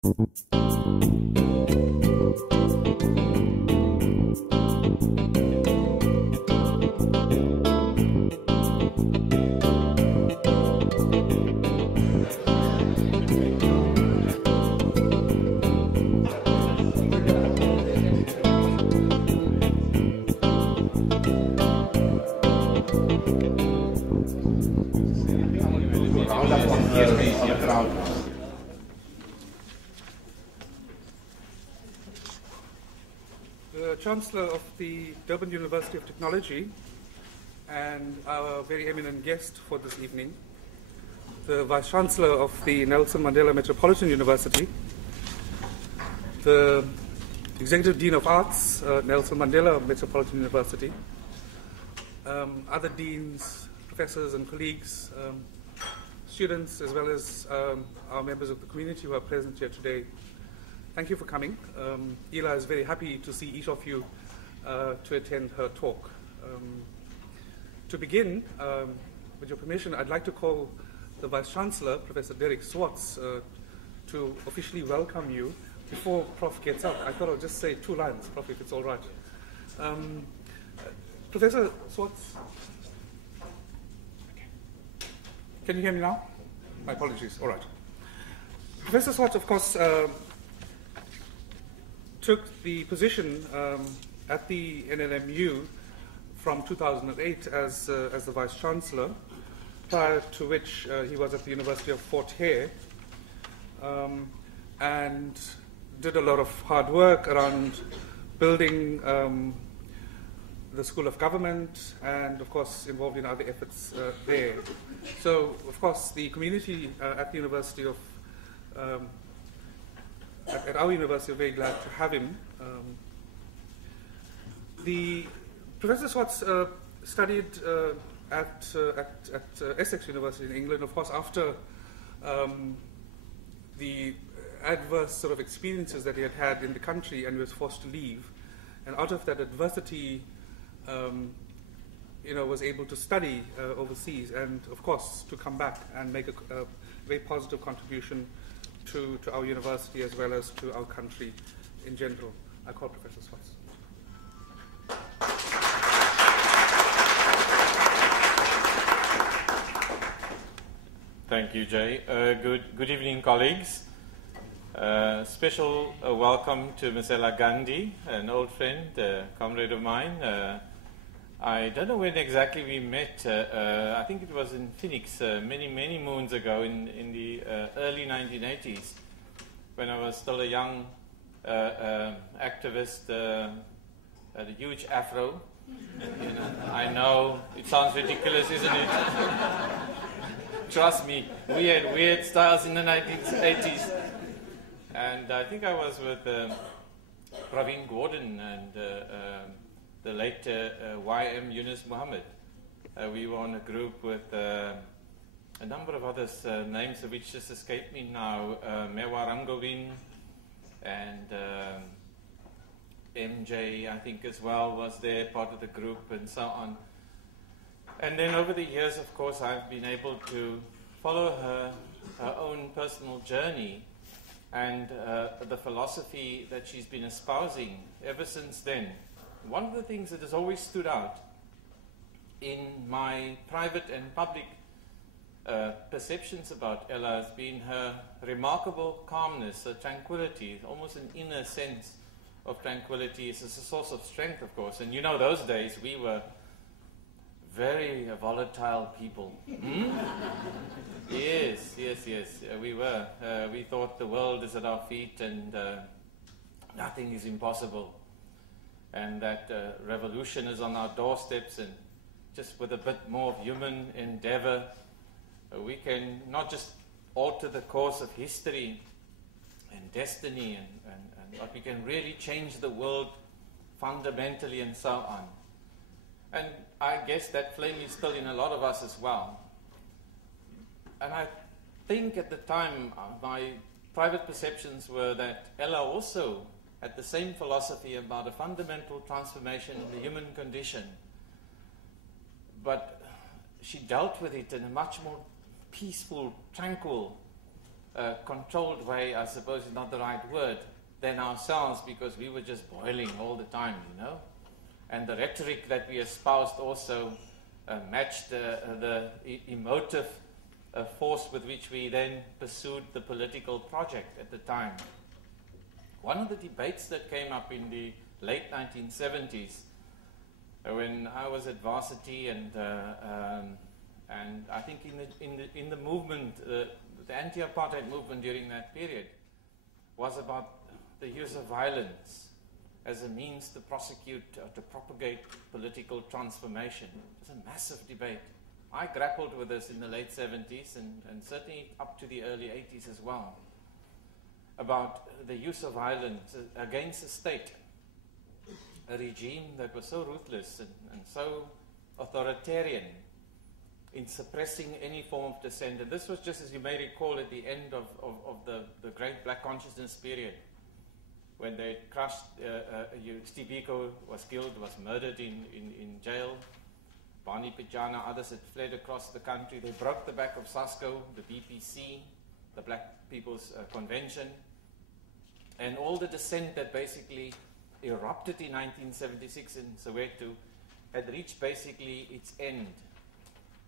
The Chancellor of the Durban University of Technology and our very eminent guest for this evening, the Vice Chancellor of the Nelson Mandela Metropolitan University, the Executive Dean of Arts, Nelson Mandela Metropolitan University, other deans, professors and colleagues, students, as well as our members of the community who are present here today. Thank you for coming. Ela is very happy to see each of you to attend her talk. To begin, with your permission, I'd like to call the Vice-Chancellor, Professor Derek Swartz, to officially welcome you. Before Prof gets up, I thought I'd just say 2 lines, Prof, if it's all right. Professor Swartz, can you hear me now? My apologies, all right. Professor Swartz, of course, took the position at the NLMU from 2008 as the Vice-Chancellor, prior to which he was at the University of Fort Hare, and did a lot of hard work around building the School of Government and, of course, involved in other efforts there. So, of course, the community at the University of at our university, we're very glad to have him. Professor Swartz studied at Essex University in England, of course, after the adverse sort of experiences that he had had in the country, and he was forced to leave. And out of that adversity, was able to study overseas, and of course to come back and make a very positive contribution to our university as well as to our country in general. I call Professor Swartz. Thank you, Jay. Good evening, colleagues. Special welcome to Ms. ElaGhandi, an old friend, a comrade of mine. I don't know when exactly we met. I think it was in Phoenix many moons ago in the early 1980s, when I was still a young activist, had a huge afro. I know it sounds ridiculous, isn't it? Trust me, we had weird styles in the 1980s. And I think I was with Praveen Gordon and the late Y.M. Yunus Muhammad. We were on a group with a number of others, names of which just escape me now. Mewa Ramgovin and MJ, I think, as well, was there, part of the group, and so on. And then over the years, of course, I've been able to follow her own personal journey and the philosophy that she's been espousing ever since then. One of the things that has always stood out in my private and public perceptions about Ella has been her remarkable calmness, her tranquility, almost an inner sense of tranquility. It's a source of strength, of course. And you know, those days we were very volatile people. Yes, we were. We thought the world is at our feet and nothing is impossible. And that revolution is on our doorsteps, and just with a bit more of human endeavor, we can not just alter the course of history and destiny, but we can really change the world fundamentally and so on. And I guess that flame is still in a lot of us as well. And I think at the time, my private perceptions were that Ella also had the same philosophy about a fundamental transformation in the human condition. But she dealt with it in a much more peaceful, tranquil controlled way, I suppose is not the right word, than ourselves, because we were just boiling all the time, you know. And the rhetoric that we espoused also matched the emotive force with which we then pursued the political project at the time. One of the debates that came up in the late 1970s, when I was at varsity, and I think in the movement, the anti-apartheid movement during that period, was about the use of violence as a means to prosecute or to propagate political transformation. It was a massive debate. I grappled with this in the late 70s and certainly up to the early 80s as well, about the use of violence against a state, a regime that was so ruthless and so authoritarian in suppressing any form of dissent. And this was just, as you may recall, at the end of the great Black Consciousness period, when they crushed, Steve Biko was killed, was murdered in jail. Barney Pijana, others had fled across the country. They broke the back of SASCO, the BPC, the Black People's Convention, and all the dissent that basically erupted in 1976 in Soweto had reached basically its end.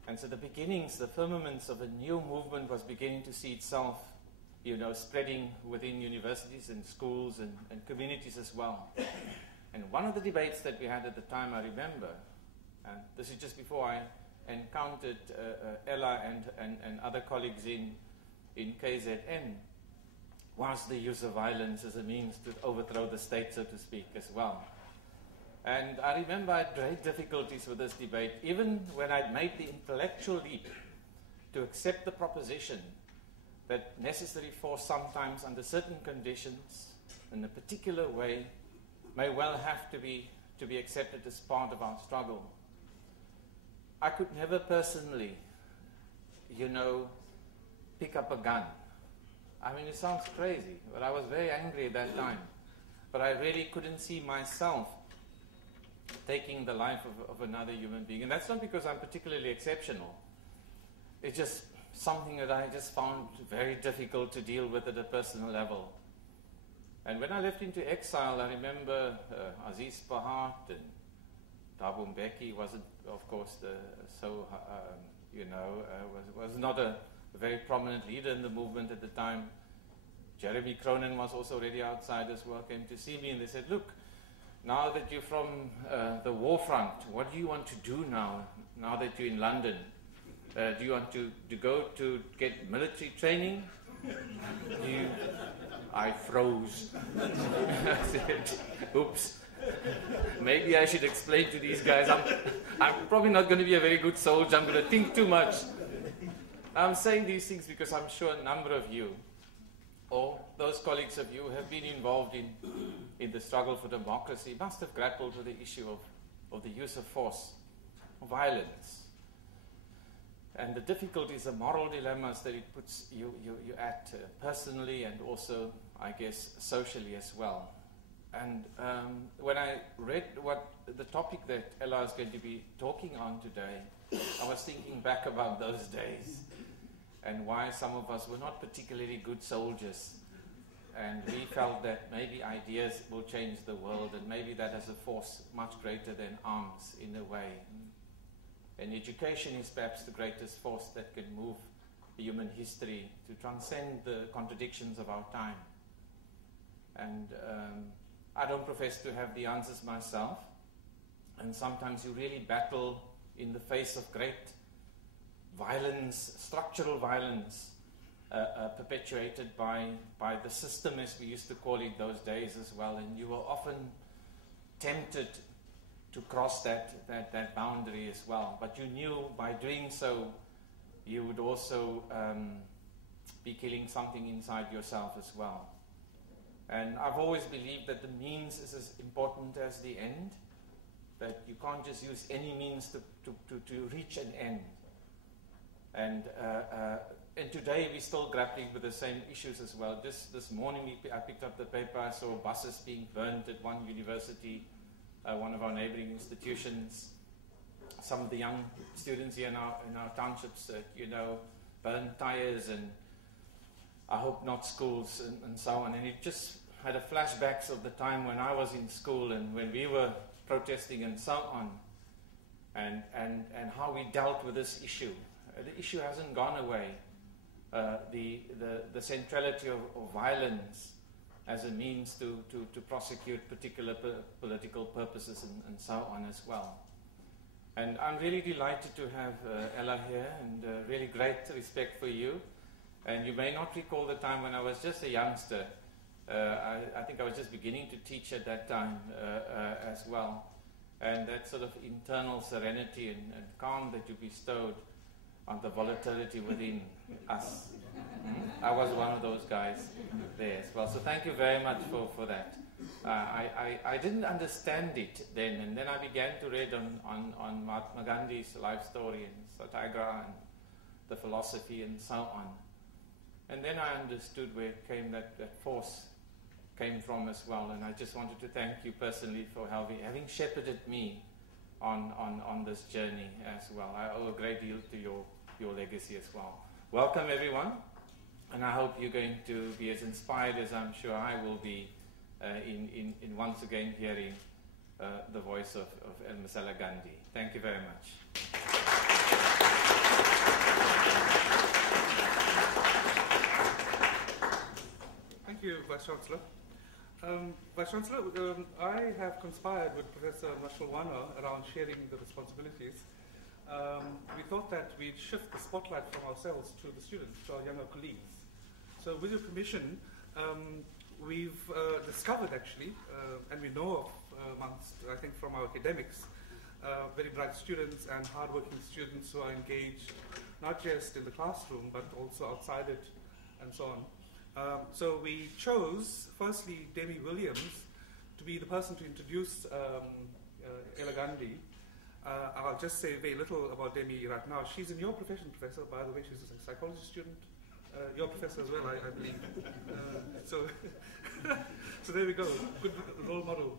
And so the beginnings, the firmaments of a new movement was beginning to see itself, you know, spreading within universities and schools and communities as well. And one of the debates that we had at the time, I remember, and this is just before I encountered Ella and other colleagues in KZN, was the use of violence as a means to overthrow the state, so to speak, as well. And I remember I had great difficulties with this debate, even when I'd made the intellectual leap to accept the proposition that necessary force sometimes under certain conditions, in a particular way, may well have to be accepted as part of our struggle. I could never personally, you know, pick up a gun. I mean, it sounds crazy, but I was very angry at that time. But I really couldn't see myself taking the life of another human being. And that's not because I'm particularly exceptional. It's just something that I just found very difficult to deal with at a personal level. And when I left into exile, I remember Aziz Pahat and Thabo Mbeki wasn't, of course, was not a very prominent leader in the movement at the time. Jeremy Cronin was also already outside as well, came to see me, and they said, look, now that you're from the war front, what do you want to do now that you're in London? Do you want to go to get military training? I froze. I said, oops. Maybe I should explain to these guys, I'm probably not going to be a very good soldier, I'm going to think too much. I'm saying these things because I'm sure a number of you, or those colleagues of you who have been involved in the struggle for democracy, must have grappled with the issue of the use of force, of violence, and the difficulties, the moral dilemmas that it puts you at personally and also, I guess, socially as well. And when I read what the topic that Ella is going to be talking on today, I was thinking back about those days and why some of us were not particularly good soldiers. And we felt that maybe ideas will change the world, and maybe that has a force much greater than arms in a way. And education is perhaps the greatest force that can move human history to transcend the contradictions of our time. And I don't profess to have the answers myself, and sometimes you really battle in the face of great violence, structural violence, perpetuated by the system, as we used to call it those days as well, and you were often tempted to cross that boundary as well. But you knew by doing so, you would also be killing something inside yourself as well. And I've always believed that the means is as important as the end, that you can't just use any means to reach an end. And today we're still grappling with the same issues as well. Just this morning I picked up the paper, I saw buses being burned at one university, one of our neighboring institutions. Some of the young students here in our townships, burn tires, and I hope not schools and so on. And it just had a flashbacks of the time when I was in school and when we were protesting and so on, and how we dealt with this issue. The issue hasn't gone away. The centrality of violence as a means to prosecute particular political purposes and so on as well. And I'm really delighted to have Ella here, and really great respect for you. And you may not recall the time when I was just a youngster. I think I was just beginning to teach at that time as well. And that sort of internal serenity and calm that you bestowed on the volatility within us. I was one of those guys there as well. So thank you very much for that. I didn't understand it then, and then I began to read on Mahatma Gandhi's life story and Satyagraha and the philosophy and so on. And then I understood where that force came from as well. And I just wanted to thank you personally for having shepherded me on this journey as well. I owe a great deal to your legacy as well. Welcome everyone, and I hope you're going to be as inspired as I'm sure I will be in once again hearing the voice of Ms. ElaGhandi. Thank you very much. Thank you, Vice-Chancellor. Vice-Chancellor, I have conspired with Professor Mashalwana around sharing the responsibilities. We thought that we'd shift the spotlight from ourselves to the students, to our younger colleagues. So with your permission, we've discovered actually, and we know of amongst, I think from our academics, very bright students and hardworking students who are engaged not just in the classroom but also outside it and so on. So we chose, firstly, Demi Williams to be the person to introduce ElaGhandi. I'll just say very little about Demi right now. She's in your profession, Professor. By the way, she's a psychology student. Your professor as well, I believe. So there we go. Good role model.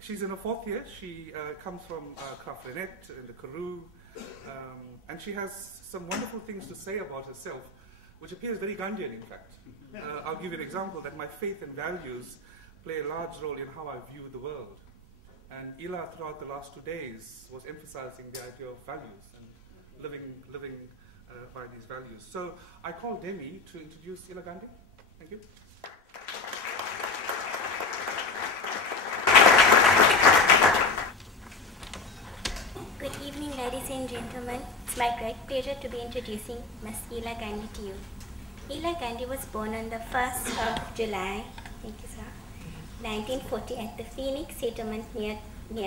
She's in her 4th year. She comes from Krafrenet in the Karoo. And she has some wonderful things to say about herself, which appears very Gandhian, in fact. I'll give you an example that my faith and values play a large role in how I view the world. And Ela, throughout the last 2 days, was emphasizing the idea of values and living by these values. So I call Demi to introduce ElaGhandi. Thank you. Good evening, ladies and gentlemen. It's my great pleasure to be introducing Ms. ElaGhandi to you. ElaGhandi was born on the 1st of July, thank you, sir, 1940 at the Phoenix settlement near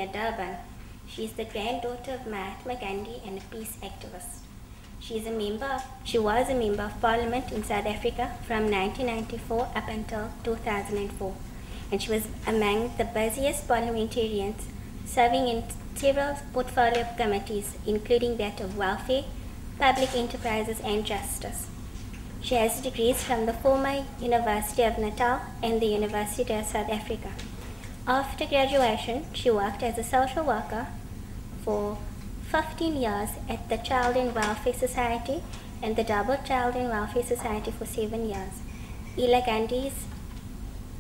Durban. She is the granddaughter of Mahatma Gandhi and a peace activist. She was a member of Parliament in South Africa from 1994 up until 2004, and she was among the busiest parliamentarians, serving in several portfolio committees, including that of welfare, public enterprises and justice. She has degrees from the former University of Natal and the University of South Africa. After graduation, she worked as a social worker for 15 years at the Child and Welfare Society and the Double Child and Welfare Society for 7 years. ElaGhandi's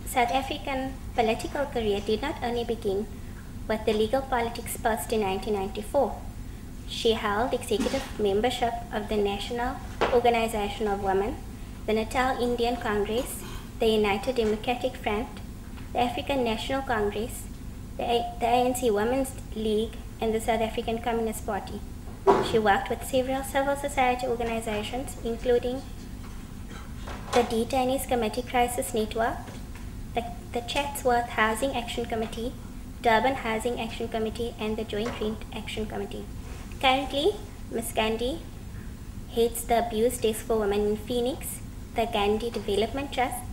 South African political career did not only begin with the legal politics first in 1994. She held executive membership of the National Organization of Women, the Natal Indian Congress, the United Democratic Front, the African National Congress, the ANC Women's League, and the South African Communist Party. She worked with several civil society organizations, including the Detainees Committee Crisis Network, the Chatsworth Housing Action Committee, Durban Housing Action Committee, and the Joint Rent Action Committee. Currently, Ms. Gandhi heads the Abuse Desk for Women in Phoenix, the Gandhi Development Trust,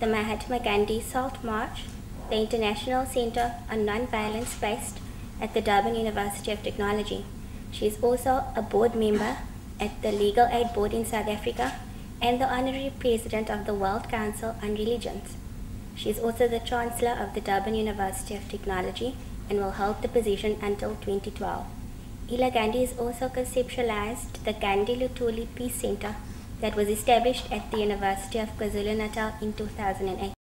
the Mahatma Gandhi Salt March, the International Center on Non-Violence based at the Durban University of Technology. She is also a board member at the Legal Aid Board in South Africa and the Honorary President of the World Council on Religions. She is also the Chancellor of the Durban University of Technology and will hold the position until 2012. ElaGhandi has also conceptualized the Gandhi Luthuli Peace Center that was established at the University of KwaZulu-Natal in 2008.